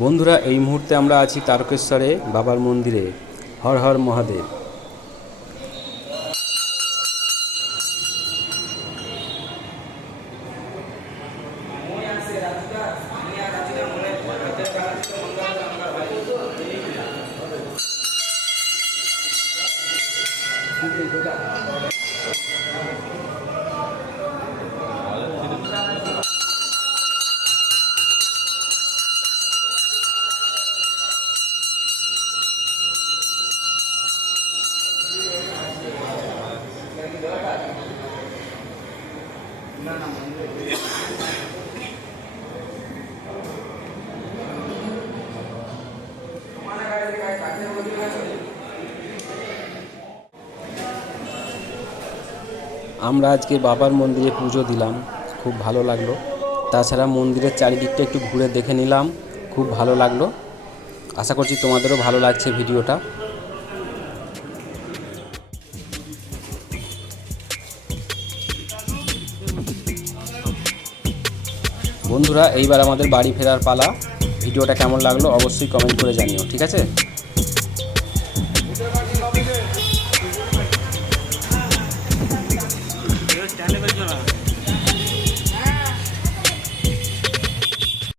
বন্ধুরা, এই মুহূর্তে আমরা আছি তারকেশ্বরে বাবার মন্দিরে। হর হর মহাদেব। আমরা আজকে বাবার মন্দিরে পুজো দিলাম, খুব ভালো লাগলো। তাছাড়া মন্দিরের চারিদিকটা একটু ঘুরে দেখে নিলাম, খুব ভালো লাগলো। আশা করছি তোমাদেরও ভালো লাগছে ভিডিওটা। বন্ধুরা, এইবার আমাদের বাড়ি ফেরার পালা। ভিডিওটা কেমন লাগলো অবশ্যই কমেন্ট করে জানিও, ঠিক আছে?